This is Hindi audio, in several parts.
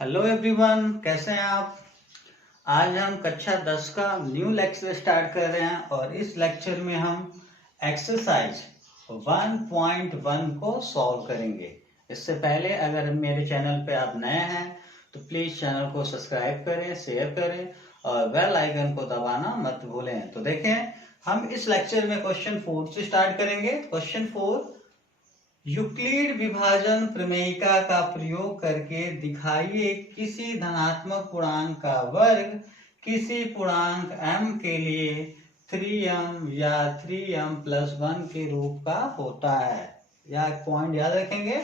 हेलो एवरीवन, कैसे हैं आप। आज हम कक्षा 10 का न्यू लेक्चर स्टार्ट कर रहे हैं और इस लेक्चर में हम एक्सरसाइज 1.1 को सॉल्व करेंगे। इससे पहले अगर मेरे चैनल पे आप नए हैं तो प्लीज चैनल को सब्सक्राइब करें, शेयर करें और बेल आइकन को दबाना मत भूलें। तो देखें, हम इस लेक्चर में क्वेश्चन 4 से स्टार्ट करेंगे। क्वेश्चन 4, यूक्लिड विभाजन प्रमेयिका का प्रयोग करके दिखाइए किसी धनात्मक पूर्णांक का वर्ग किसी पूर्णांक m के लिए 3m या 3m+1 के रूप का होता है। या पॉइंट याद रखेंगे,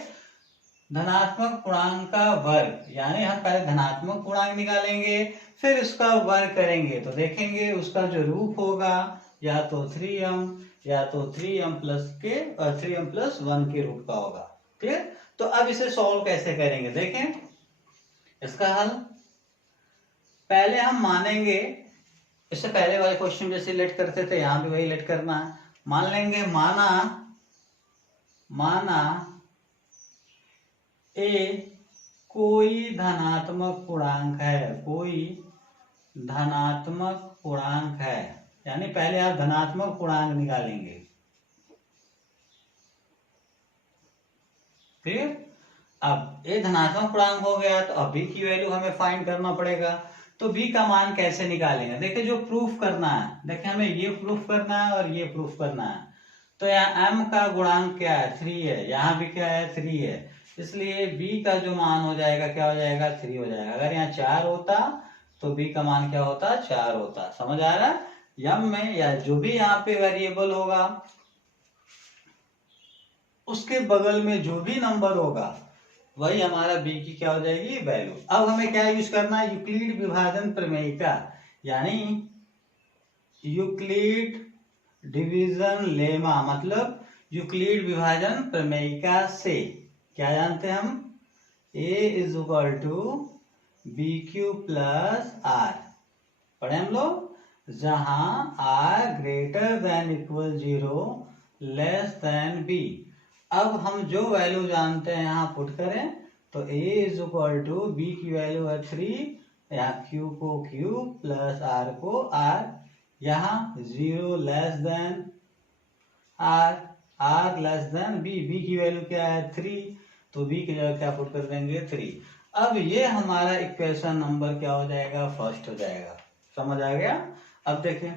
धनात्मक पूर्णांक का वर्ग, यानी हम पहले धनात्मक पूर्णांक निकालेंगे फिर उसका वर्ग करेंगे तो देखेंगे उसका जो रूप होगा या तो 3m या तो 3m+1 के रूप का होगा। क्लियर। तो अब इसे सॉल्व कैसे करेंगे, देखें इसका हल। पहले हम मानेंगे, इससे पहले वाले क्वेश्चन जैसे लेट करते थे यहां भी वही लेट करना है। मान लेंगे माना ए कोई धनात्मक पूर्णांक है, कोई धनात्मक पूर्णांक है, यानी पहले आप धनात्मक पूर्णांक निकालेंगे। क्लियर। अब ए धनात्मक पूर्णांक हो गया तो अब b की वैल्यू हमें फाइंड करना पड़ेगा। तो b का मान कैसे निकालेंगे, देखिए जो प्रूफ करना है, देखिए हमें ये प्रूफ करना है और ये प्रूफ करना है। तो यहाँ m का गुणांक क्या है, 3 है, यहाँ भी क्या है, 3 है, इसलिए b का जो मान हो जाएगा क्या हो जाएगा, 3 हो जाएगा। अगर यहाँ 4 होता तो b का मान क्या होता, 4 होता। समझ आ रहा है। m में या जो भी यहाँ पे वेरिएबल होगा उसके बगल में जो भी नंबर होगा वही हमारा b की क्या हो जाएगी, वैल्यू। अब हमें क्या यूज करना है, यूक्लिड विभाजन प्रमेयिका, यानी यूक्लिड डिवीजन लेमा, मतलब यूक्लिड विभाजन प्रमेयिका से क्या जानते हैं हम, a is equal to BQ plus R पढ़े हम लोग, जहां R greater than equal 0 less than B। अब हम जो वैल्यू जानते हैं यहाँ पुट करें तो a is equal to b की वैल्यू है 3, यहाँ q को q प्लस r को r, यहाँ 0 less than r, r less than b, b की वैल्यू क्या है 3, तो b की जगह क्या पुट कर देंगे 3। अब ये हमारा इक्वेशन नंबर क्या हो जाएगा, फर्स्ट हो जाएगा। समझ आ गया। अब देखें,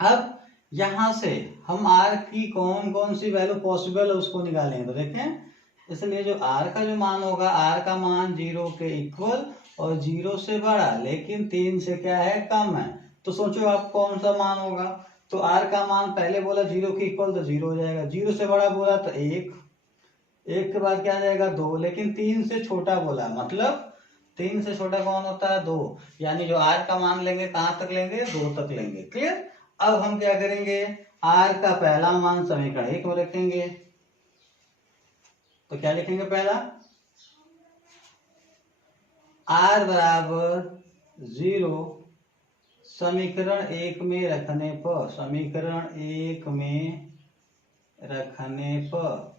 अब यहां से हम r की कौन कौन सी वैल्यू पॉसिबल है उसको निकालेंगे। तो देखें, इसलिए जो r का जो मान होगा, r का मान 0 के इक्वल और 0 से बड़ा लेकिन 3 से क्या है, कम है। तो सोचो आप कौन सा मान होगा। तो r का मान पहले बोला 0 के इक्वल तो 0 हो जाएगा, 0 से बड़ा बोला तो 1, 1 के बाद क्या आ जाएगा 2, लेकिन 3 से छोटा बोला, मतलब 3 से छोटा कौन होता है, 2, यानी जो r का मान लेंगे कहां तक लेंगे, 2 तक लेंगे। क्लियर। अब हम क्या करेंगे, r का पहला मान समीकरण 1 में रखेंगे। तो क्या लिखेंगे, पहला r बराबर 0 समीकरण 1 में रखने पर, समीकरण 1 में रखने पर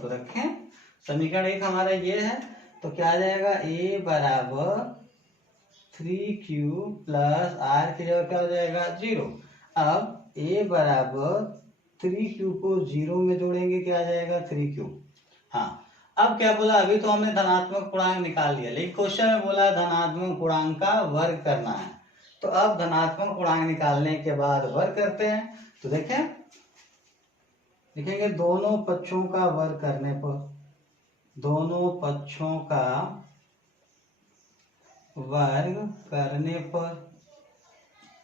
तो रखें समीकरण 1 हमारा ये है। तो क्या आ जाएगा, a बराबर 3q प्लस r की जगह क्या हो जाएगा 0। अब a बराबर 3q को 0 में जोड़ेंगे क्या आ जाएगा 3q। हाँ, अब क्या बोला, अभी तो हमने धनात्मक पूर्णांक निकाल लिया लेकिन क्वेश्चन में बोला धनात्मक पूर्णांक का वर्ग करना है। तो अब धनात्मक पूर्णांक निकालने के बाद वर्ग करते हैं। तो देखें, लिखेंगे दोनों पक्षों का वर्ग करने पर, दोनों पक्षों का वर्ग करने पर,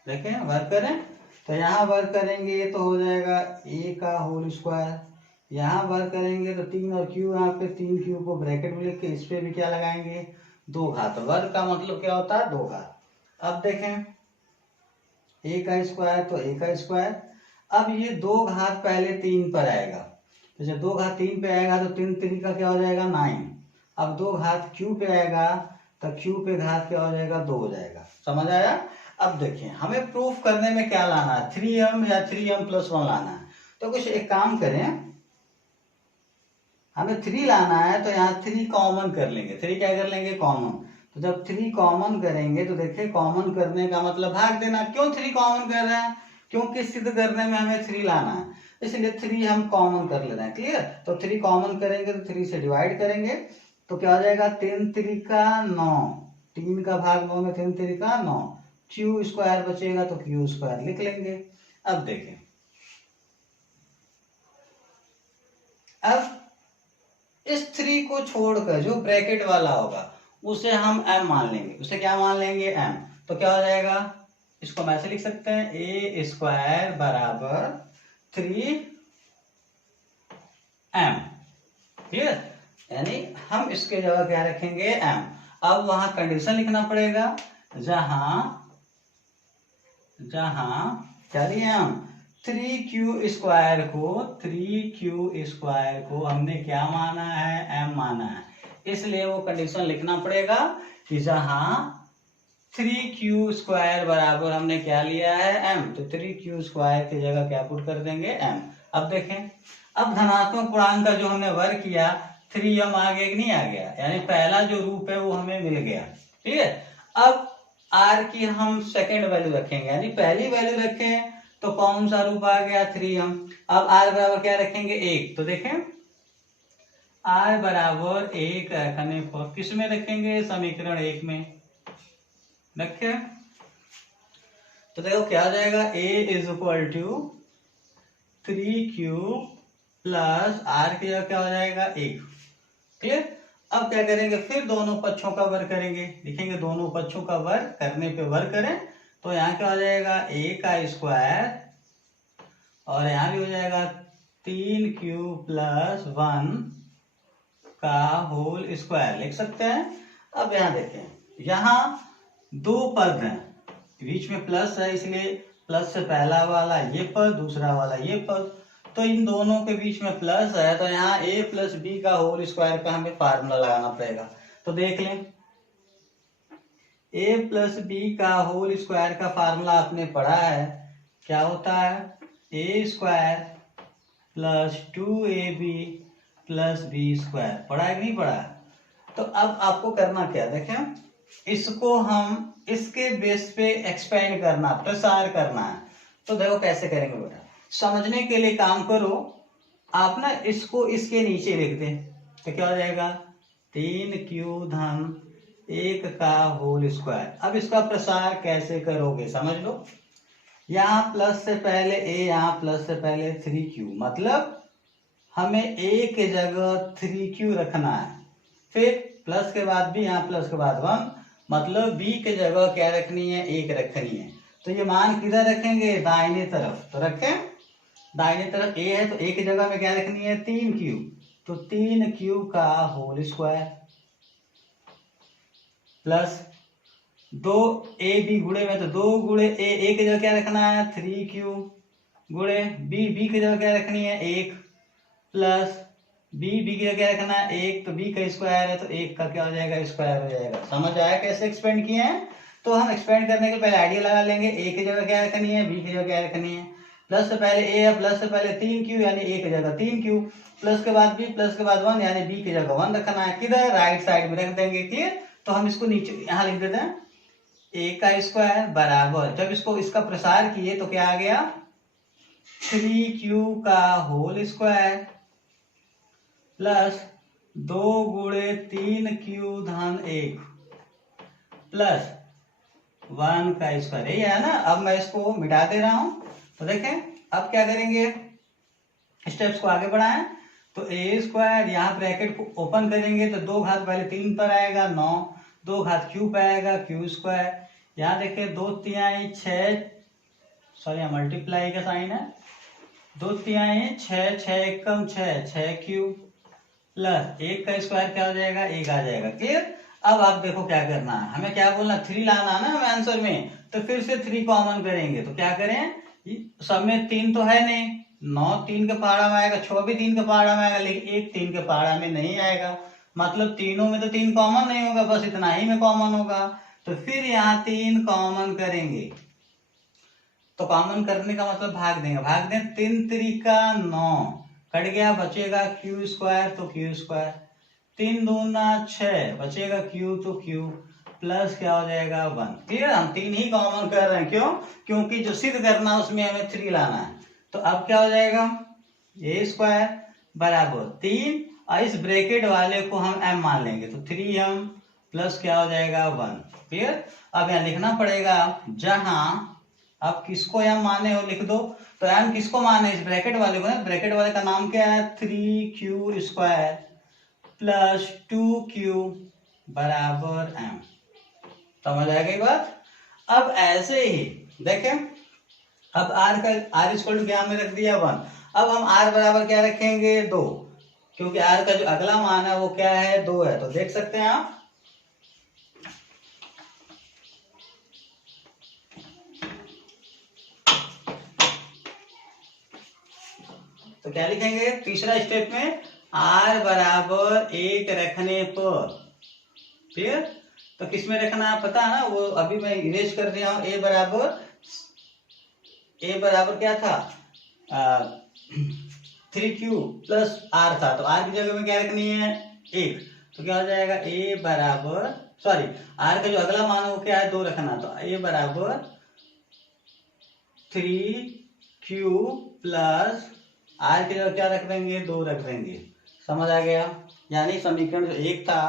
देखें वर्ग करें तो यहाँ वर्ग करेंगे तो हो जाएगा a का होल स्क्वायर, यहाँ वर्ग करेंगे तो 3 और q, यहाँ पे 3q को ब्रैकेट में लिख के इस पे भी क्या लगाएंगे 2 घात। वर्ग का मतलब क्या होता है 2 घात। अब देखें a का स्क्वायर तो a का स्क्वायर, अब ये 2 घात पहले 3 पर आएगा, तो जब 2 घात 3 पे आएगा तो 3 3 का क्या हो जाएगा 9। अब 2 घात q पे आएगा तो q पे घात क्या हो जाएगा 2 हो जाएगा। समझ आया। अब देखिए हमें प्रूफ करने में क्या लाना है, 3m या 3m+1 लाना है। तो कुछ एक काम करें, हमें 3 लाना है तो यहाँ 3 कॉमन कर लेंगे। 3 क्या कर लेंगे? कॉमन। तो जब 3 कॉमन करेंगे तो देखिए कॉमन करने का मतलब भाग देना। क्यों 3 कॉमन कर रहे हैं? क्योंकि सिद्ध करने में हमें 3 लाना है, इसलिए 3 हम कॉमन कर ले रहे हैं। क्लियर? तो 3 कॉमन करेंगे तो 3 से डिवाइड करेंगे तो क्या हो जाएगा? 3 त्रिका 9, 3 का भाग 9 में 3 त्रिका 9, क्यू स्क्वायर बचेगा तो क्यू स्क्वायर लिख लेंगे। अब देखें, अब इस 3 को छोड़कर जो ब्रैकेट वाला होगा उसे हम m मान लेंगे। उसे क्या मान लेंगे? m। तो क्या हो जाएगा? इसको हम ऐसे लिख सकते हैं, ए स्क्वायर बराबर 3m। क्लियर? यानी हम इसके जगह क्या रखेंगे? m। अब वहां कंडीशन लिखना पड़ेगा, जहां क्या लिए हम 3q स्क्वायर को हमने क्या माना है? m माना है। इसलिए वो कंडीशन लिखना पड़ेगा कि जहां 3q स्क्वायर बराबर हमने क्या लिया है? m। तो 3q स्क्वायर की जगह क्या पुट कर देंगे? m। अब देखें, अब धनात्मक पूर्णांक का जो हमने वर्ग किया 3m आगे नहीं आ गया, यानी पहला जो रूप है वो हमें मिल गया। ठीक है? अब r की हम सेकेंड वैल्यू रखेंगे, यानी पहली वैल्यू रखें तो कौन सा रूप आ गया? 3m। अब r बराबर क्या रखेंगे? 1। तो देखें r बराबर 1 रखने पर किस में रखेंगे? समीकरण 1 में रखें तो देखो क्या हो जाएगा? a is equal to 3q plus r की जगह क्या हो जाएगा? 1। क्लियर? अब क्या करेंगे? फिर दोनों पक्षों का वर्ग करेंगे। लिखेंगे दोनों पक्षों का वर्ग करने पे वर्ग करें तो यहाँ क्या हो जाएगा? a का स्क्वायर और यहाँ भी हो जाएगा 3q प्लस 1 का होल स्क्वायर लिख सकते हैं। अब यहाँ देखें, यहाँ दो पद हैं, बीच में प्लस है, इसलिए प्लस से पहला वाला ये पद, दूसरा वाला ये पद, तो इन दोनों के बीच में प्लस है तो यहाँ a प्लस बी का होल स्क्वायर का हमें फार्मूला लगाना पड़ेगा। तो देख लें, a प्लस बी का होल स्क्वायर का फार्मूला आपने पढ़ा है, क्या होता है? a square plus 2ab plus B square. पढ़ा है कि नहीं पढ़ा? तो अब आपको करना क्या? देखें, इसको हम इसके बेस पे एक्सपेंड करना, प्रसार करना है। तो देखो कैसे करेंगे बेटा, समझने के लिए काम करो, आप ना इसको इसके नीचे लिख दें तो क्या हो जाएगा? 3q धन 1 का होल स्क्वायर। अब इसका प्रसार कैसे करोगे समझ लो। यहाँ प्लस से पहले a, यहाँ प्लस से पहले 3q, मतलब हमें a के जगह 3q रखना है, फिर प्लस के बाद b, यहाँ प्लस के बाद 1, मतलब b के जगह क्या रखनी है? 1 रखनी है। तो ये मान किधर रखेंगे? दाहिने तरफ। तो रखें, दाहिने तरफ a है तो a की जगह में क्या रखनी है? 3q। तो 3q का होल स्क्वायर प्लस 2ab गुणे में, तो 2 गुणे a की जगह क्या रखना है? 3q गुणे b की जगह क्या रखनी है? 1 प्लस b की जगह क्या रखना है? 1, तो b का स्क्वायर है तो 1 का क्या हो जाएगा? स्क्वायर हो जाएगा। समझ आया कैसे एक्सपेंड किए हैं? तो हम एक्सपेंड करने के पहले आइडिया लगा लेंगे, a की जगह क्या रखनी है, b की जगह क्या रखनी है। प्लस से पहले a है, प्लस से पहले 3q यानी a की जगह 3q, प्लस के बाद b, प्लस के बाद 1 यानी b की जगह 1 रखना है। किधर? राइट साइड में रख देंगे। क्लियर? तो हम इसको नीचे यहाँ लिख देते हैं, a का स्क्वायर बराबर, जब इसको इसका प्रसार किए तो क्या आ गया? 3q का होल स्क्वायर प्लस 2 गुणे 3q धन 1 प्लस 1 का स्क्वायर। यही है ना? अब मैं इसको मिटा दे रहा हूं। तो देखें अब क्या करेंगे, स्टेप्स को आगे बढ़ाएं। तो ए स्क्वायर, यहाँ ब्रैकेट को ओपन करेंगे तो 2 घात पहले 3 पर आएगा 9, 2 घात क्यू पे आएगा क्यू स्क्वायर। यहाँ देखें 2 तिहाई 6, सॉरी मल्टीप्लाई का साइन है, 2 तिहाई 6, 6 एकम 6, 6q प्लस 1 का स्क्वायर क्या हो जाएगा? 1 आ जाएगा। क्लियर? अब आप देखो क्या करना है, हमें क्या बोलना? 3 लाना है ना हमें आंसर में, तो फिर से 3 कॉमन करेंगे तो क्या करें? सब में 3 तो है नहीं, 9 3 के पहाड़ा में आएगा, 6 भी 3 के पहाड़ा में आएगा, लेकिन 1 3 के पहाड़ा में नहीं आएगा, मतलब तीनों में तो 3 कॉमन नहीं होगा, बस इतना ही में कॉमन होगा। तो फिर यहाँ 3 कॉमन करेंगे, तो कॉमन करने का मतलब भाग देंगे, भाग दें 3 त्रिका 9 कट गया, बचेगा क्यू स्क्वायर तो क्यू स्क्वायर, 3 दूना 6 बचेगा क्यू तो क्यू प्लस क्या हो जाएगा 1। क्लियर, हम 3 ही कॉमन कर रहे हैं, क्यों? क्योंकि जो सिद्ध करना है उसमें हमें 3 लाना है। तो अब क्या हो जाएगा ए स्क्वायर बराबर 3 और इस ब्रैकेट वाले को हम m मान लेंगे तो 3m प्लस क्या हो जाएगा 1। क्लियर, अब यहाँ लिखना पड़ेगा जहां आप किसको m माने हो लिख दो। तो m किसको माने, इस ब्रैकेट वाले को ना, ब्रैकेट वाले का नाम क्या है 3q स्क्वायर प्लस 2q बराबर m। समझ आ गई बात। अब ऐसे ही देखें, अब r का r इक्वल टू क्या में रख दिया 1। अब हम r बराबर क्या रखेंगे 2, क्योंकि r का जो अगला मान है वो क्या है 2 है। तो देख सकते हैं आप, तो क्या लिखेंगे तीसरा स्टेप में r बराबर 1 रखने पर। क्लियर, तो किस में रखना है पता है ना, वो अभी मैं इरेज कर दिया हूं। a बराबर क्या था 3q प्लस r था, तो r की जगह में क्या रखनी है 1। तो क्या हो जाएगा a बराबर, सॉरी r का जो अगला मान है वो क्या है 2 रखना, तो a बराबर 3q प्लस r की जगह क्या रख देंगे 2 रख देंगे। समझ आ गया। यानी समीकरण जो 1 था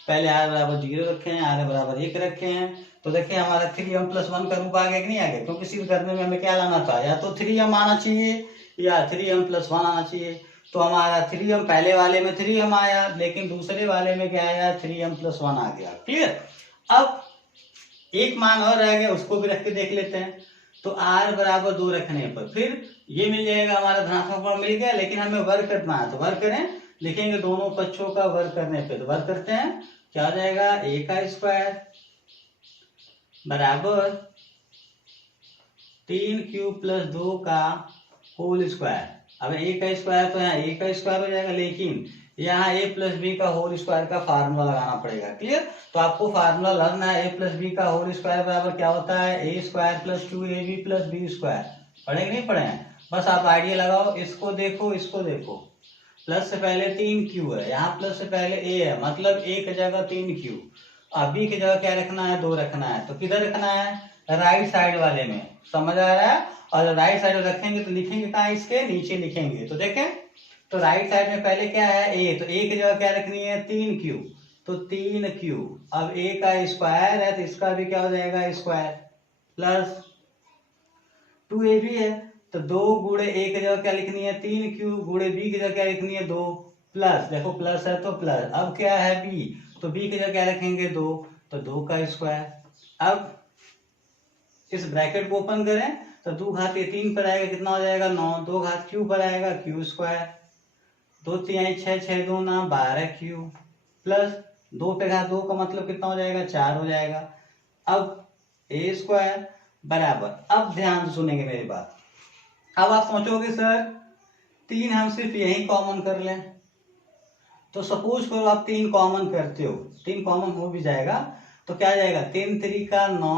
पहले r बराबर 0 रखे हैं, r बराबर 1 रखे हैं, तो देखिए हमारा 3m प्लस 1 का रूप आ गया कि नहीं आ गया, क्योंकि सिद्ध करने में हमें क्या लाना था, या तो 3m आना चाहिए या 3m प्लस 1 आना चाहिए। तो हमारा 3m पहले वाले में 3m आया, लेकिन दूसरे वाले में क्या आया 3m प्लस 1 आ गया। क्लियर, अब एक मान और रह गया, उसको भी रख के देख लेते हैं। तो r बराबर 2 रखने पर फिर ये मिल जाएगा, हमारा धनात्मक मान मिल गया, लेकिन हमें वर्ग करना है, तो वर्ग करें, लिखेंगे दोनों पक्षों का वर्ग करने पे। तो वर्ग करते हैं, क्या हो जाएगा a का स्क्वायर बराबर 3q प्लस 2 का होल स्क्वायर। अब a का स्क्वायर तो यहाँ a का स्क्वायर हो जाएगा, लेकिन यहाँ a प्लस बी का होल स्क्वायर का फार्मूला लगाना पड़ेगा। क्लियर, तो आपको फार्मूला लगना है a प्लस बी का होल स्क्वायर बराबर क्या होता है a square plus 2ab plus B square. पढ़े कि नहीं पढ़े हैं, बस आप आइडिया लगाओ, इसको देखो इसको देखो। प्लस से पहले 3q है, यहाँ प्लस से पहले a है, मतलब a की जगह 3q, अब b की जगह क्या रखना है 2 रखना है। तो किधर रखना है, राइट साइड वाले में। समझ आ रहा है, और राइट साइड में रखेंगे तो लिखेंगे कहाँ, इसके नीचे लिखेंगे। तो देखें, तो राइट साइड में पहले क्या है a, तो a की जगह क्या रखनी है 3q, तो 3q। अब a का स्क्वायर है तो इसका भी क्या हो जाएगा स्क्वायर, प्लस 2ab है तो 2 गुणे a की जगह क्या लिखनी है 3q, गुणे b की जगह क्या लिखनी है 2, प्लस, देखो प्लस है तो प्लस, अब क्या है b, तो b की जगह क्या रखेंगे 2, तो 2 का स्क्वायर। अब इस ब्रैकेट को ओपन करें तो 2 घात ये 3 पर आएगा, कितना हो जाएगा 9, 2 घात q पर आएगा q स्क्वायर, 2 तिहाई 6, 6 दूना 12q प्लस 2 पे घात 2 का मतलब कितना हो जाएगा 4 हो जाएगा। अब a स्क्वायर बराबर, अब ध्यान से सुनेंगे मेरी बात। अब आप सोचोगे सर 3 हम सिर्फ यही कॉमन कर लें, तो सपोज करो आप 3 कॉमन करते हो, 3 कॉमन हो भी जाएगा, तो क्या आ जाएगा 3 3 9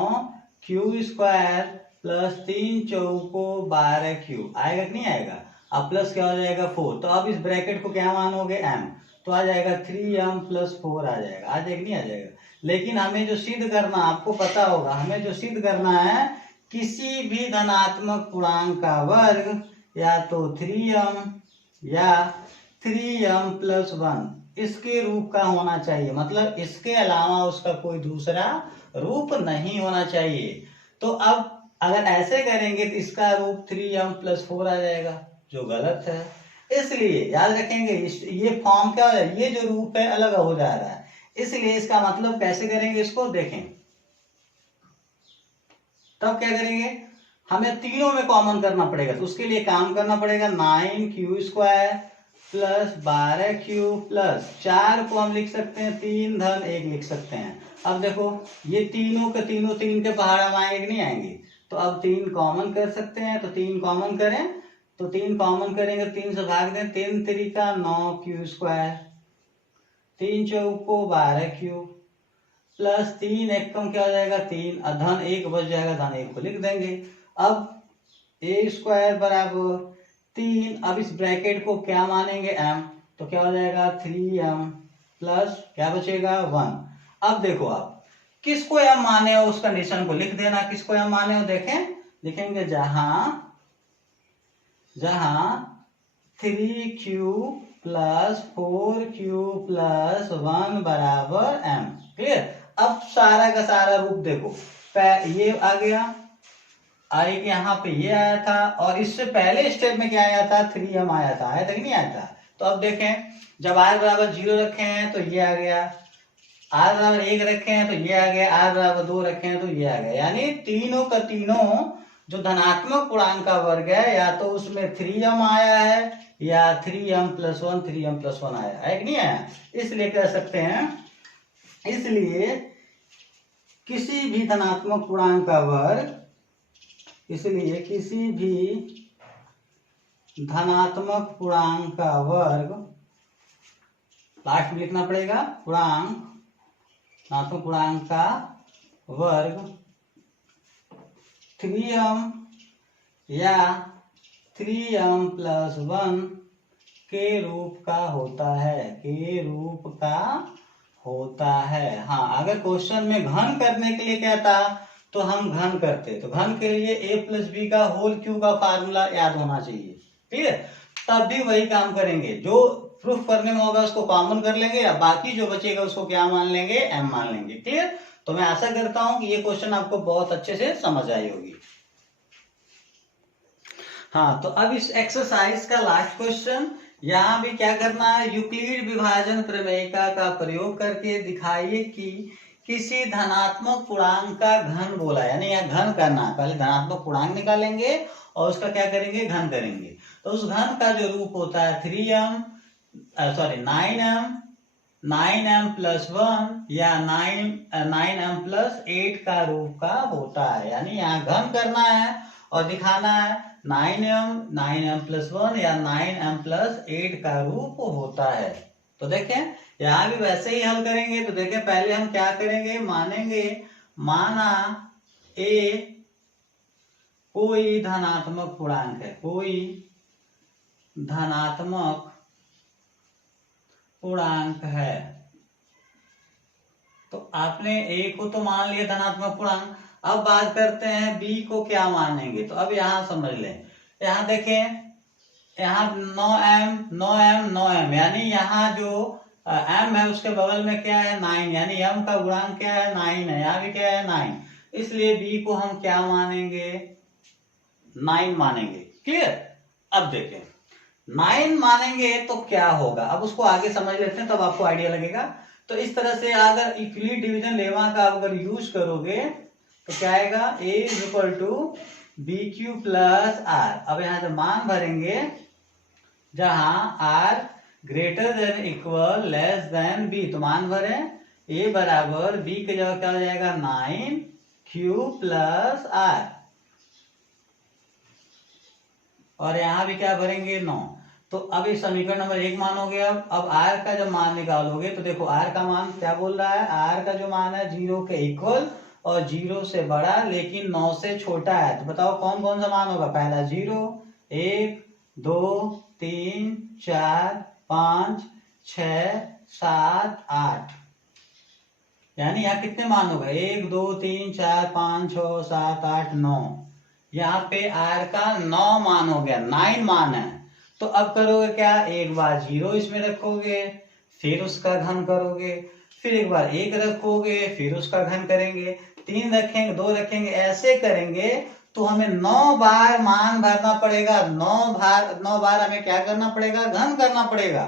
q स्क्वायर प्लस 3 चौको 12q आएगा कि नहीं आएगा। अब प्लस क्या हो जाएगा 4, तो अब इस ब्रैकेट को क्या मानोगे m, तो आ जाएगा 3m प्लस 4 आ जाएगा, आ जाएगा नहीं आ जाएगा। लेकिन हमें जो सिद्ध करना, आपको पता होगा, हमें जो सिद्ध करना है किसी भी धनात्मक पूर्णांक का वर्ग या तो 3m या 3m प्लस 1 इसके रूप का होना चाहिए, मतलब इसके अलावा उसका कोई दूसरा रूप नहीं होना चाहिए। तो अब अगर ऐसे करेंगे तो इसका रूप 3m प्लस 4 आ जाएगा, जो गलत है। इसलिए याद रखेंगे ये फॉर्म क्या है, ये जो रूप है अलग हो जा रहा है, इसलिए इसका मतलब कैसे करेंगे इसको देखें। तब क्या करेंगे, हमें तीनों में कॉमन करना पड़ेगा, तो उसके लिए काम करना पड़ेगा 9q square plus 12q plus 4 को हम लिख सकते हैं 3 धन 1 लिख सकते हैं। अब देखो ये तीनों के तीनों 3 के पहाड़ हम आएंगे कि नहीं आएंगे, तो अब 3 कॉमन कर सकते हैं, तो 3 कॉमन करें, तो 3 कॉमन करेंगे 3 से भाग दें, 3 3 9q स्क्वायर, 3 चौको 12q प्लस 3 एक कम क्या हो जाएगा 3, धन 1 बच जाएगा, धन 1 को लिख देंगे। अब a स्क्वायर बराबर 3, अब इस ब्रैकेट को क्या मानेंगे m, तो क्या हो जाएगा 3m प्लस क्या बचेगा 1। अब देखो आप किसको m माने हो उस कंडीशन को लिख देना, किसको m माने हो देखेंगे जहां 3q प्लस 4q प्लस 1 बराबर m। क्लियर। अब सारा का सारा रूप देखो, ये आ गया, एक यहाँ पे ये आया था, और इससे पहले स्टेप में क्या आया था 3m आया था कि नहीं आया था। तो अब देखें, जब r बराबर 0 रखे हैं तो ये आ गया, r बराबर 1 रखे हैं तो ये आ गया, r बराबर 2 रखे हैं तो ये आ गया। यानी तीनों का तीनों जो धनात्मक पूर्णांक का वर्ग है, या तो उसमें 3m आया है या 3m प्लस 1 आया है कि नहीं आया। इसलिए कह सकते हैं, इसलिए किसी भी धनात्मक पूर्णांक का वर्ग, इसलिए किसी भी धनात्मक पूर्णांक का वर्ग, लास्ट में लिखना पड़ेगा धनात्मक पूर्णांक का वर्ग 3m या 3m प्लस 1 के रूप का होता है। हाँ, अगर क्वेश्चन में घन करने के लिए कहता तो हम घन करते, तो घन के लिए a प्लस बी का होल क्यू का फार्मूला याद होना चाहिए। ठीक है, तब भी वही काम करेंगे, जो प्रूफ करने में होगा उसको कॉमन कर लेंगे, या बाकी जो बचेगा उसको क्या मान लेंगे, m मान लेंगे। क्लियर। तो मैं आशा करता हूं कि ये क्वेश्चन आपको बहुत अच्छे से समझ आई होगी। हाँ, तो अब इस एक्सरसाइज का लास्ट क्वेश्चन, यहाँ भी क्या करना है, यूक्लिड विभाजन प्रमेयिका का प्रयोग करके दिखाइए कि किसी धनात्मक पूर्णांक का घन बोला, यानी यहाँ घन करना है। पहले धनात्मक पूर्णांक निकालेंगे और उसका क्या करेंगे, घन करेंगे। तो उस घन का जो रूप होता है 9m प्लस 1 या 9m प्लस 8 का रूप का होता है। यानी यहाँ घन करना है और दिखाना है 9m प्लस 1 या 9m प्लस 8 का रूप होता है। तो देखें, यहाँ भी वैसे ही हल करेंगे। तो देखें, पहले हम क्या करेंगे, माना a कोई धनात्मक पूर्णांक है, कोई धनात्मक पूर्णांक है। तो आपने a को तो मान लिया धनात्मक पूर्णांक, अब बात करते हैं b को क्या मानेंगे। तो अब यहाँ समझ लें, यहाँ देखें, यहाँ 9m, यानी यहाँ जो m है उसके बगल में क्या है 9, यानी m का गुणांक क्या है 9 है, यहाँ भी क्या है 9। इसलिए b को हम क्या मानेंगे, 9 मानेंगे। क्लियर। अब देखें, 9 मानेंगे तो क्या होगा, अब उसको आगे समझ लेते हैं, तब आपको आइडिया लगेगा। तो इस तरह से अगर यूक्लिड डिवीजन लेमा का अगर यूज करोगे तो क्या आएगा, a is equal to B Q plus R. अब यहाँ जब मान भरेंगे, जहां r greater than equal less than b, तो मान भरे a बराबर b के जगह क्या हो जाएगा 9q प्लस r, और यहाँ भी क्या भरेंगे 9। तो अब इस समीकरण नंबर 1 मान हो गया। अब r का जब मान निकालोगे तो देखो r का मान क्या बोल रहा है, r का जो मान है 0 के इक्वल और 0 से बड़ा लेकिन 9 से छोटा है। तो बताओ कौन कौन सा मान होगा, पहला 0, 1, 2, 3, 4, 5, 6, 7, 8, यानी यहाँ कितने मान होगा, 1, 2, 3, 4, 5, 6, 7, 8, 9। यहाँ पे r का 9 मान हो गया, 9 मान है। तो अब करोगे क्या, एक बार 0 इसमें रखोगे, फिर उसका घन करोगे, फिर एक बार 1 रखोगे, फिर उसका घन करेंगे, 3 रखेंगे, 2 रखेंगे, ऐसे करेंगे तो हमें 9 बार मान भरना पड़ेगा। 9 बार हमें क्या करना पड़ेगा, घन करना पड़ेगा।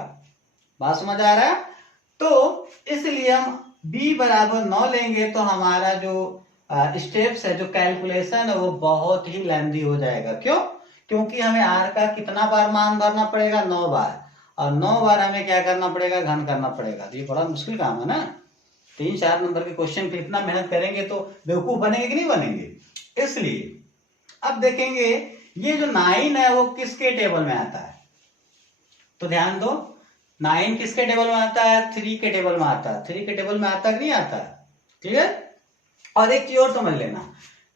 बात समझ आ रहा है। तो इसलिए हम b बराबर 9 लेंगे तो हमारा जो स्टेप्स है, जो कैलकुलेशन है, वो बहुत ही लेंदी हो जाएगा। क्यों, क्योंकि हमें r का कितना बार मान भरना पड़ेगा, 9 बार, और 9 बार हमें क्या करना पड़ेगा, घन करना पड़ेगा। तो ये बड़ा मुश्किल काम है ना। 3-4 नंबर के क्वेश्चन पे इतना मेहनत करेंगे तो बेवकूफ बनेंगे कि नहीं बनेंगे। इसलिए अब देखेंगे ये जो 9 है वो किसके टेबल में आता है, तो ध्यान दो, 9 किसके टेबल में आता है, 3 के टेबल में आता है। 3 के टेबल में आता कि नहीं आता, ठीक है। और एक चीज और समझ लेना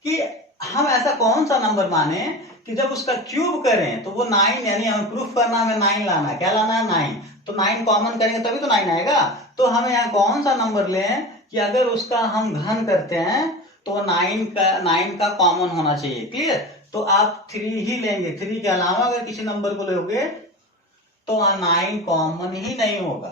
कि हम ऐसा कौन सा नंबर माने कि जब उसका क्यूब करें तो वो 9, यानी हमें प्रूफ करना, हमें 9 लाना है। क्या लाना है? 9। तो 9 कॉमन करेंगे तभी तो 9 आएगा। तो हमें यहाँ कौन सा नंबर लें कि अगर उसका हम घन करते हैं तो 9 का कॉमन होना चाहिए। क्लियर? तो आप 3 ही लेंगे। 3 के अलावा अगर किसी नंबर को लोगे तो वहां 9 कॉमन ही नहीं होगा।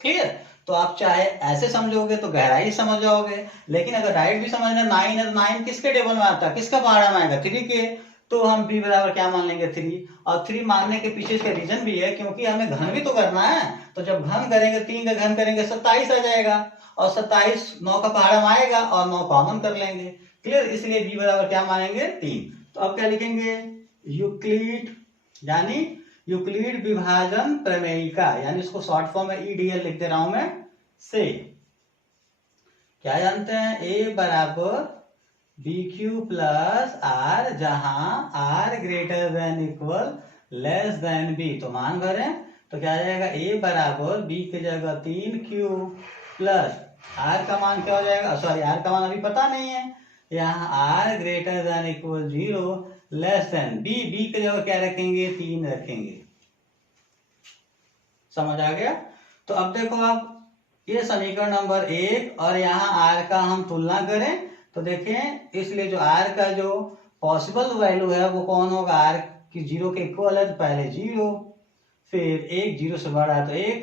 क्लियर? तो आप चाहे ऐसे समझोगे तो गहराई समझ जाओगे, लेकिन अगर डायरेक्ट भी समझना 9 है तो 9 किसके टेबल में आता है, किसका पहाड़ा में आएगा? 3 के। तो हम b बराबर क्या मान लेंगे? 3। और 3 मानने के पीछे इसका रीजन भी है, क्योंकि हमें घन भी तो करना है। तो जब घन करेंगे 3 का घन करेंगे 27 आ जाएगा, और 27 9 का पहाड़ा में आएगा और 9 कॉमन कर लेंगे। क्लियर? इसलिए b बराबर क्या मानेंगे? 3। तो अब क्या लिखेंगे? यूक्लिड, यानी यूक्लिड विभाजन प्रमेयिका, यानी इसको शॉर्ट फॉर्म में ईडीएल लिख दे रहा हूं मैं, से क्या जानते हैं? a बराबर बी क्यू प्लस आर, जहां r greater than equal less than b। तो मान भरें तो क्या आ जाएगा? a बराबर b की जगह 3q प्लस r का मान क्या हो जाएगा? सॉरी, r का मान अभी पता नहीं है। यहाँ r greater than equal 0 less than b, b की जगह क्या रखेंगे? 3 रखेंगे। समझ आ गया? तो अब देखो आप ये समीकरण नंबर 1 और यहाँ r का हम तुलना करें तो देखें, इसलिए जो r का जो पॉसिबल वैल्यू है वो कौन होगा? r की 0 के इक्वल है तो पहले 0, फिर 1 0 से बड़ा है तो 1,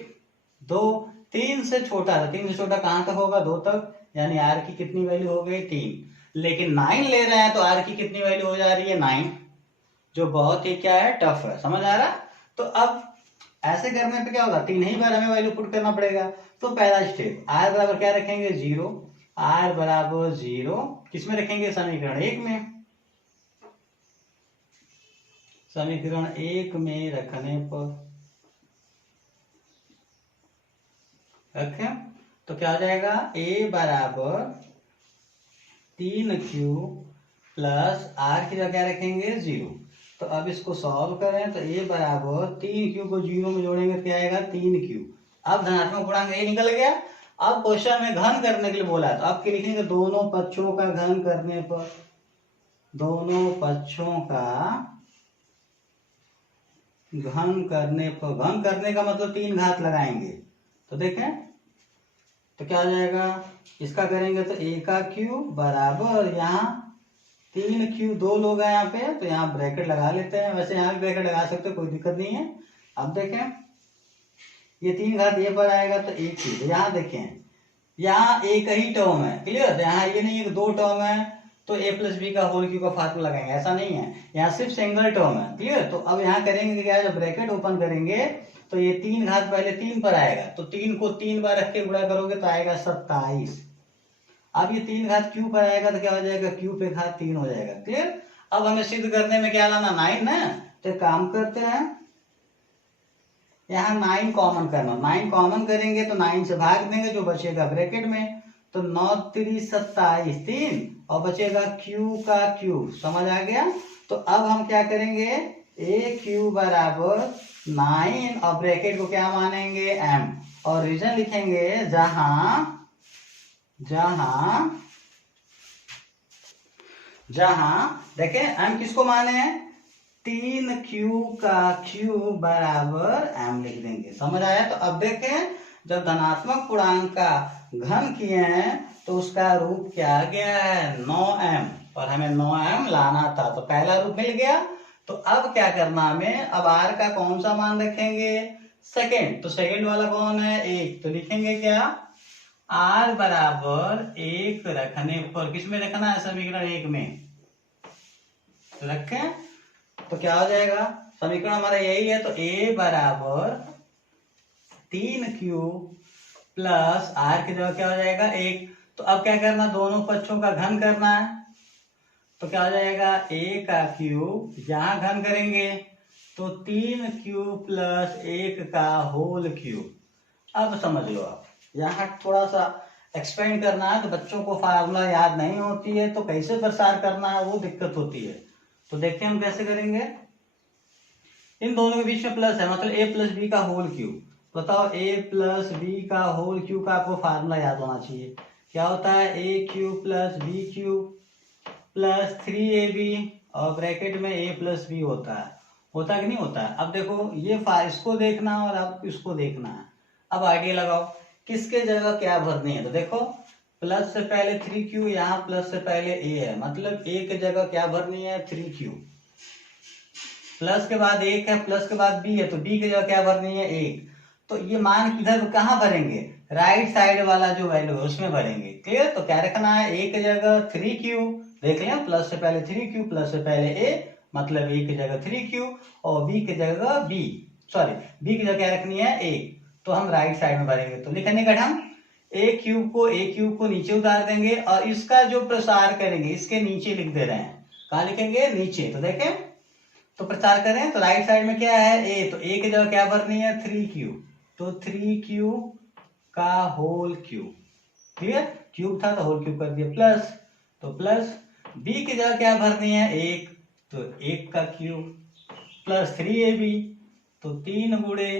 2 3 से छोटा है, 3 से छोटा कहां तक होगा? 2 तक, यानी r की कितनी वैल्यू हो गई? 3। लेकिन 9 ले रहे हैं तो r की कितनी वैल्यू हो जा रही है? 9, जो बहुत ही क्या है? टफ है। समझ आ रहा? तो अब ऐसे करने पे क्या होगा? 3 ही बार हमें वैल्यू पुट करना पड़ेगा। तो पहला स्टेप, r बराबर क्या रखेंगे? 0। r बराबर 0 किस में रखेंगे? समीकरण 1 में। समीकरण 1 में रखने पर रखें तो क्या हो जाएगा? a बराबर 3q प्लस r की जगह क्या रखेंगे? 0। तो अब इसको सॉल्व करें तो a बराबर 3q को 0 में जोड़ेंगे तो क्या आएगा? 3q। अब धनात्मक पूर्णांक a निकल गया। अब क्वेश्चन में घन करने के लिए बोला है तो अब क्या लिखेंगे? दोनों पक्षों का घन करने पर, दोनों पक्षों का घन करने पर, घन करने का मतलब 3 घात लगाएंगे। तो देखें तो क्या हो जाएगा? इसका करेंगे तो a का क्यूब बराबर यहाँ 3q, 2 लोग हैं यहाँ पे तो यहाँ ब्रैकेट लगा लेते हैं। वैसे यहाँ भी ब्रैकेट लगा सकते हो, कोई दिक्कत नहीं है। अब देखें ये 3 घात a पर आएगा तो 1q। तो यहाँ देखें यहाँ एक ही टर्म है। क्लियर? यहाँ ये नहीं है कि 2 टर्म है तो a प्लस बी का होल क्यू का फार्मूला लगाएंगे, ऐसा नहीं है। यहाँ सिर्फ सिंगल टर्म है। क्लियर? तो अब यहाँ करेंगे क्या? जब ब्रैकेट ओपन करेंगे तो ये 3 घात पहले 3 पर आएगा, तो 3 को 3 बार रख के गुणा करोगे तो आएगा 27। अब ये 3 घात क्यू पर आएगा तो क्या हो जाएगा? क्यू पे घात 3 हो जाएगा। क्लियर? अब हमें सिद्ध करने में क्या लाना? 9 ना। तो काम करते हैं, यहाँ 9 कॉमन करना। 9 कॉमन करेंगे तो 9 से भाग देंगे, जो बचेगा ब्रैकेट में, तो 9 3 27 3 और बचेगा q का क्यूब। समझ आ गया? तो अब हम क्या करेंगे? a क्यू बराबर 9 और ब्रैकेट को क्या मानेंगे? m, और रीजन लिखेंगे जहां देखें m किसको माने हैं? 3q का क्यूब बराबर m लिख देंगे। समझ आया? तो अब देखें जब धनात्मक पूर्णांक का घन किए हैं तो उसका रूप क्या आ गया है? 9m, और हमें 9m लाना था तो पहला रूप मिल गया। तो अब क्या करना हमें? अब r का कौन सा मान रखेंगे? सेकेंड। तो सेकेंड वाला कौन है? 1। तो लिखेंगे क्या? r बराबर 1 रखने पर, किस में रखना है? समीकरण 1 में रखें तो क्या हो जाएगा? समीकरण हमारा यही है। तो a बराबर 3q प्लस r की जगह क्या हो जाएगा? 1। तो अब क्या करना? दोनों पक्षों का घन करना है। तो क्या हो जाएगा? a का क्यूब, यहां घन करेंगे तो 3q प्लस 1 का होल क्यूब। अब समझ लो आप, यहाँ थोड़ा सा एक्सपेंड करना है तो बच्चों को फार्मूला याद नहीं होती है तो कैसे प्रसार करना है वो दिक्कत होती है। तो देखते हैं हम कैसे करेंगे। इन दोनों के बीच में प्लस है, मतलब a प्लस बी का होल क्यूब। बताओ a प्लस बी का होल क्यूब का आपको फार्मूला याद होना चाहिए। क्या होता है? a cube plus B cube plus 3ab और ब्रैकेट में a प्लस बी होता है कि नहीं होता है। अब देखो ये इसको देखना और अब इसको देखना है। अब आइडिया लगाओ किसके जगह क्या भरनी है। तो देखो प्लस से पहले 3q, यहाँ प्लस से पहले a है, मतलब a की जगह क्या भरनी है 3q, प्लस के बाद 1 है, प्लस के बाद b है, तो b की जगह क्या भरनी है 1। तो ये मान किधर कहाँ भरेंगे, राइट साइड वाला जो वैल्यू है उसमें भरेंगे। क्लियर। तो क्या रखना है, a की जगह 3q, देख लें प्लस से पहले 3q, प्लस से पहले a, मतलब a की जगह 3q और b की जगह b की जगह क्या रखनी है 1। तो हम राइट साइड में भरेंगे। तो लिखने का ढंग, a क्यूब को नीचे उतार देंगे और इसका जो प्रसार करेंगे इसके नीचे लिख दे रहे हैं। कहाँ लिखेंगे, नीचे। तो देखें तो प्रचार करें तो राइट साइड में क्या है a, तो a की जगह क्या भरनी है 3q, तो 3q का होल क्यूब। क्लियर, क्यूब था तो होल क्यूब कर दिया, प्लस तो प्लस b की जगह क्या भरनी है 1, तो 1 का क्यूब, प्लस 3ab, तो 3 गुणे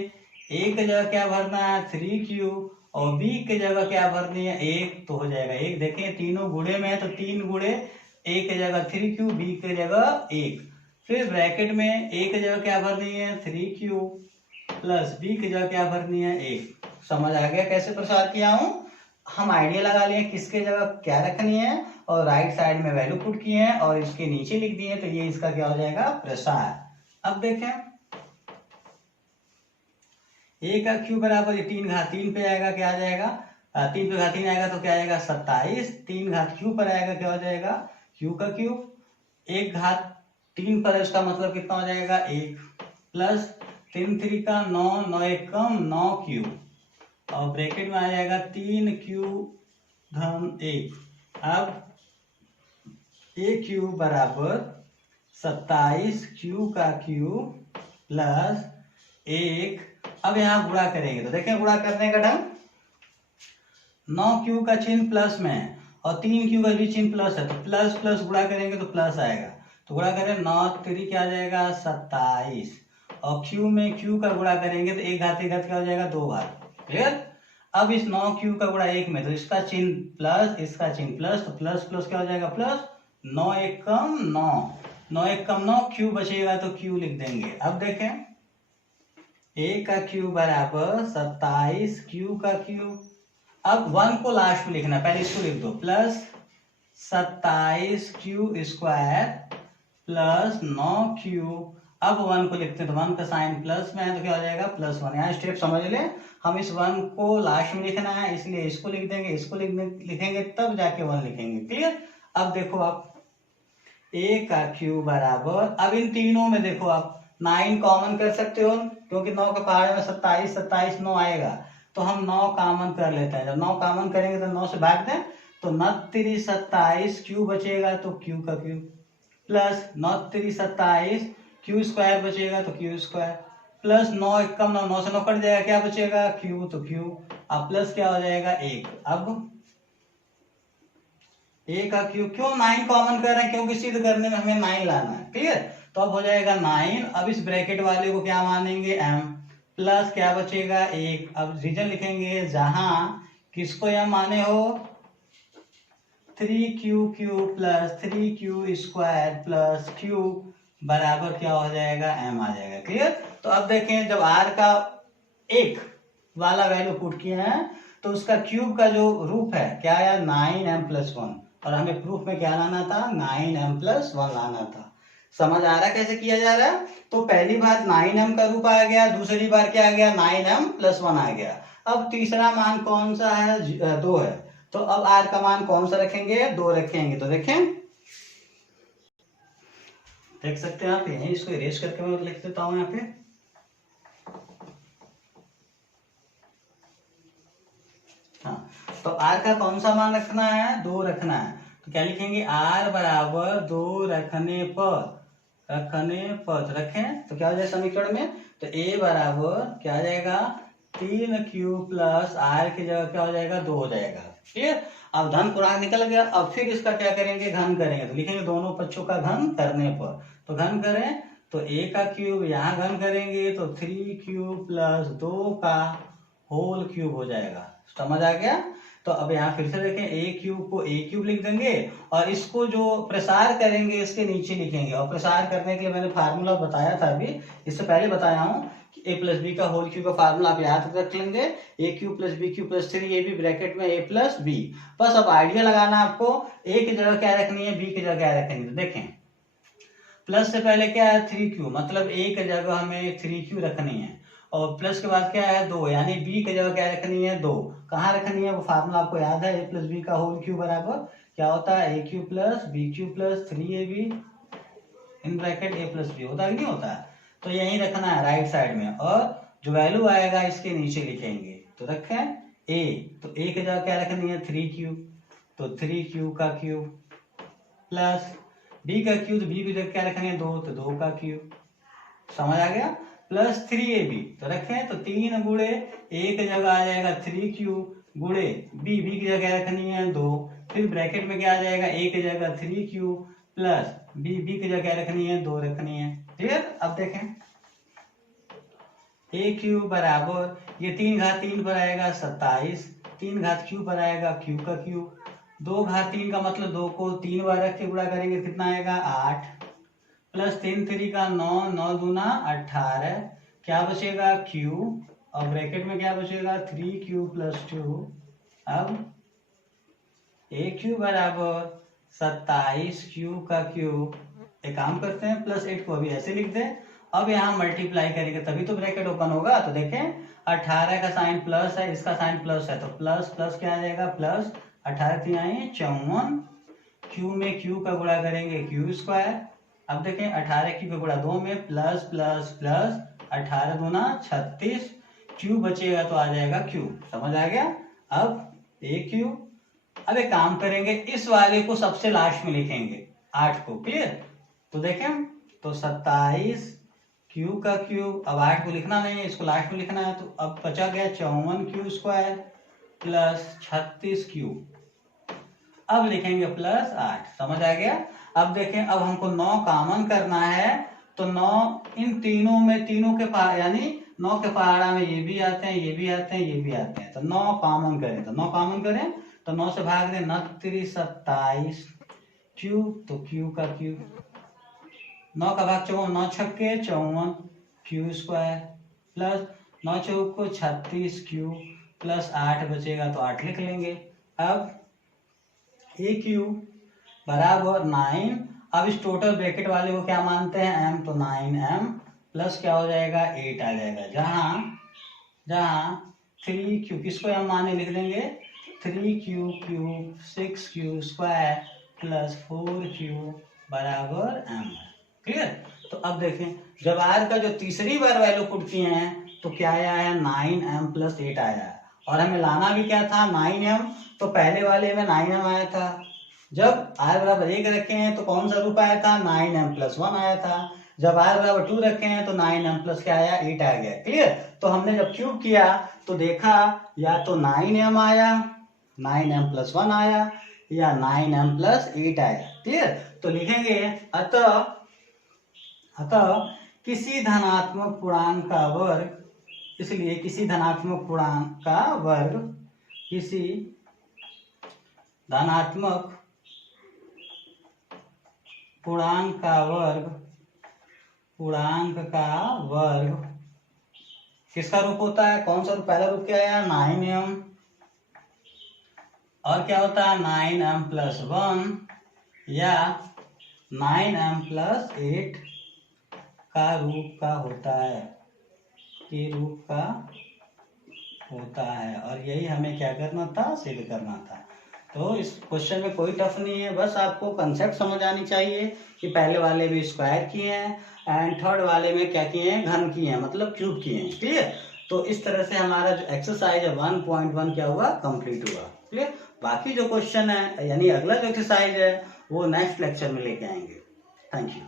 a की जगह क्या भरना है 3q और b की जगह क्या भरनी है 1, तो हो जाएगा 1। देखें तीनों गुणे में है तो 3 गुणे a की जगह 3q, b की जगह 1, फिर ब्रैकेट में a की जगह क्या भरनी है 3q प्लस b की जगह क्या भरनी है 1। समझ आ गया कैसे प्रसार किया हूं। हम आइडिया लगा लिए किसके जगह क्या रखनी है और राइट साइड में वैल्यू पुट किए हैं और इसके नीचे लिख दिए, तो ये इसका क्या हो जाएगा प्रसार। अब देखें a का क्यूब बराबर ये 3 घात 3 पे आएगा, क्या आ जाएगा 3 पे घात 3 आएगा तो क्या आएगा 27, 3 घात क्यूब पर आएगा क्या हो जाएगा क्यू का क्यूब, 1 घात 3 पर उसका मतलब कितना हो जाएगा 1, प्लस 3 3 का 9, 9 1 कम 9 क्यूब और ब्रैकेट में आ जाएगा 3 क्यूब धन 1। अब a क्यूब बराबर 27 क्यू का क्यूब प्लस 1। अब यहाँ गुणा करेंगे तो देखें गुणा करने का ढंग, 9 क्यू का चिन्ह प्लस में है और 3 क्यू का भी चिन्ह प्लस है, तो प्लस प्लस गुणा करेंगे तो प्लस आएगा। तो गुणा करें 9 3 क्या आ जाएगा 27 और क्यू में क्यू का गुणा करेंगे तो 1 घात क्या हो जाएगा 2 घात। क्लियर। अब इस 9 क्यू का गुणा 1 में तो इसका चिन्ह प्लस इसका चिन्ह प्लस, तो प्लस प्लस क्या हो जाएगा प्लस, 9 1 कम 9, 9 1 कम 9, क्यू बचेगा तो क्यू लिख देंगे। अब देखें a का क्यूब बराबर 27 क्यू का क्यूब, अब 1 को लास्ट में लिखना, पहले इसको लिख दो, plus 27 Q square plus 9 cube. अब 1 को लिखते हैं तो 1 का साइन प्लस में है तो क्या हो जाएगा +1। यहाँ स्टेप समझ ले, हम इस 1 को लास्ट में लिखना है इसलिए इसको लिख देंगे, इसको लिखेंगे तब जाके 1 लिखेंगे। क्लियर। अब देखो आप a का क्यूब बराबर, अब इन तीनों में देखो आप 9 कॉमन कर सकते हो क्योंकि 9 के पहाड़ में 27 27 9 आएगा, तो हम 9 कॉमन कर लेते हैं। जब 9 कॉमन करेंगे तो 9 से भाग दें तो 9 3 27 क्यू बचेगा तो क्यू का क्यूब, प्लस 9 3 27 क्यू स्क्वायर बचेगा तो क्यू स्क्वायर, प्लस 9 1 कम 9, 9 से 9 कट जाएगा क्या बचेगा क्यू, तो क्यू। अब प्लस क्या हो जाएगा 1। अब a का क्यूब, क्यों 9 कॉमन कर रहे हैं क्योंकि सिद्ध करने में हमें 9 लाना है। क्लियर। तो अब हो जाएगा 9, अब इस ब्रैकेट वाले को क्या मानेंगे m, प्लस क्या बचेगा 1। अब रीजन लिखेंगे जहां किसको m माने हो 3q cube plus 3q square plus q बराबर क्या हो जाएगा m आ जाएगा। क्लियर। तो अब देखें जब r का 1 वाला वैल्यू पुट किया है तो उसका क्यूब का जो रूप है क्या आया 9m+1 और हमें प्रूफ में क्या लाना था 9m+1 लाना था। समझ आ रहा है कैसे किया जा रहा है। तो पहली बार 9m का रूप आ गया, दूसरी बार क्या आ गया 9m+1 आ गया। अब तीसरा मान कौन सा है 2 है, तो अब r का मान कौन सा रखेंगे 2 रखेंगे। तो देखें देख सकते हैं आप, यहीं इसको इरेज करके मैं लिख देता हूं यहाँ पे। हाँ, तो r का कौन सा मान रखना है 2 रखना है, तो क्या लिखेंगे r बराबर 2 रखने पर रखें तो क्या हो जाएगा समीकरण में, तो a बराबर क्या आ जाएगा 3q प्लस r की जगह क्या हो जाएगा 2 हो जाएगा। क्लियर। अब धन पूर्णांक निकल गया, अब फिर इसका क्या करेंगे घन करेंगे, तो लिखेंगे दोनों पक्षों का घन करने पर, तो घन करें तो a का क्यूब यहाँ घन करेंगे तो 3q प्लस 2 का होल क्यूब हो जाएगा। समझ आ गया। तो अब यहाँ फिर से देखें, ए क्यूब को ए क्यूब लिख देंगे और इसको जो प्रसार करेंगे इसके नीचे लिखेंगे। और प्रसार करने के लिए मैंने फार्मूला बताया था अभी, इससे पहले बताया हूँ कि ए प्लस बी का होल क्यूब का फार्मूला आप याद रख लेंगे, A cube plus B cube plus 3ab bracket में ए प्लस बी। बस अब आइडिया लगाना आपको, ए की जगह क्या रखनी है, बी की जगह क्या रखेंगे। तो देखें प्लस से पहले क्या है 3q, मतलब ए की जगह हमें 3q रखनी है और प्लस के बाद क्या है 2, यानी बी की जगह क्या रखनी है 2। कहाँ रखनी है वो फार्मूला आपको याद है, ए प्लस बी का होल क्यूब बराबर क्या होता है, A cube plus B cube plus 3ab in bracket A plus B, होता है कि नहीं होता है। तो यही रखना है राइट साइड में और जो वैल्यू आएगा इसके नीचे लिखेंगे। तो रखें ए, तो ए की जगह क्या रखनी है 3q, तो 3q का क्यूब प्लस बी का क्यूब, तो बी की जगह क्या रखेंगे 2, तो 2 का क्यूब, समझ आ गया, प्लस 3ab। तो रखें तो 3 गुणे ए की जगह आ जाएगा 3q गुणे बी, बी की जगह रखनी है 2, फिर ब्रैकेट में क्या आ जाएगा ए की जगह 3q प्लस बी, बी की जगह रखनी है 2 रखनी है। क्लियर। अब देखें ए क्यूब बराबर ये 3 घात 3 पर आएगा 27, 3 घात क्यू पर आएगा क्यू का क्यूब, 2 घात 3 का मतलब 2 को 3 बार रख के गुणा करेंगे कितना आएगा 8, प्लस 3 3 का 9, 9 दूना 18, क्या बचेगा क्यू और ब्रैकेट में क्या बचेगा 3q प्लस 2। अब ए क्यूब बराबर 27q का क्यूब, एक काम करते हैं प्लस 8 को अभी ऐसे लिख दें, अब यहाँ मल्टीप्लाई करेंगे तभी तो ब्रैकेट ओपन होगा। तो देखें 18 का साइन प्लस है, इसका साइन प्लस है, तो प्लस प्लस क्या आ जाएगा प्लस 18 3 आए 54, क्यू में क्यू का गुणा करेंगे क्यू स्क्वायर। अब देखें 18 क्यू का गुणा 2 में प्लस प्लस प्लस 18 दूना 36, क्यू बचेगा तो आ जाएगा क्यू, समझ आ गया। अब ए क्यू, अब एक काम करेंगे इस वाले को सबसे लास्ट में लिखेंगे 8 को, क्लियर। तो देखें तो 27 क्यू का क्यूब, अब 8 को लिखना नहीं है, इसको लास्ट में लिखना है, तो अब बचा गया 54 क्यू स्क्वायर प्लस 36 क्यू, अब लिखेंगे प्लस 8, समझ आ गया। अब देखें अब हमको 9 कॉमन करना है, तो 9 इन तीनों में, तीनों के यानी 9 के पहाड़ा में ये भी आते हैं, ये भी आते हैं, ये भी आते हैं, तो 9 कॉमन करें, तो 9 कॉमन करें तो 9 से भाग दें 9 3 27 क्यूब, तो क्यू का क्यूब, 9 का भाग 54, 9 छक्के 54 क्यू स्क्वायर प्लस 9 चौक को 36 क्यू प्लस 8 बचेगा तो 8 लिख लेंगे। अब ए क्यू बराबर 9, अब इस टोटल ब्रैकेट वाले को क्या मानते हैं m, तो 9m प्लस क्या हो जाएगा 8 आ जाएगा, जहाँ 3q किसको m माने लिख देंगे 3q cube 6q square plus 4q बराबर m, क्लियर। तो अब देखें जब r का जो तीसरी बार वैल्यू पुट किए हैं तो क्या आया है 9m प्लस 8 आया है, और हमें लाना भी क्या था 9m, तो पहले वाले में 9m आया था, जब r बराबर 1 रखे हैं तो कौन सा रूप आया था 9m प्लस 1 आया था, जब r बराबर 2 रखे हैं तो 9m प्लस क्या आया 8 आ गया, क्लियर। तो हमने जब क्यूब किया तो देखा या तो 9m आया, 9m प्लस 1 आया, या 9m प्लस 8 आया, क्लियर। तो लिखेंगे अतः किसी धनात्मक पूर्णांक का वर्ग, इसलिए किसी धनात्मक पूर्णांक का वर्ग, किसी धनात्मक पूर्णांक का वर्ग किसका रूप होता है, कौन सा रूप, पहला रूप क्या आया 9m, और क्या होता है 9m प्लस 1 या 9m प्लस 8 का रूप का होता है, के रूप का होता है, और यही हमें क्या करना था, सिद्ध करना था। तो इस क्वेश्चन में कोई टफ नहीं है, बस आपको कंसेप्ट समझ आनी चाहिए कि पहले वाले में स्क्वायर किए हैं एंड थर्ड वाले में क्या किए हैं, घन किए हैं, मतलब क्यूब किए हैं, क्लियर। तो इस तरह से हमारा जो एक्सरसाइज है 1.1 क्या हुआ, कंप्लीट हुआ, क्लियर। बाकी जो क्वेश्चन है यानी अगला जो एक्सरसाइज है वो नेक्स्ट लेक्चर में लेके आएंगे। Thank you.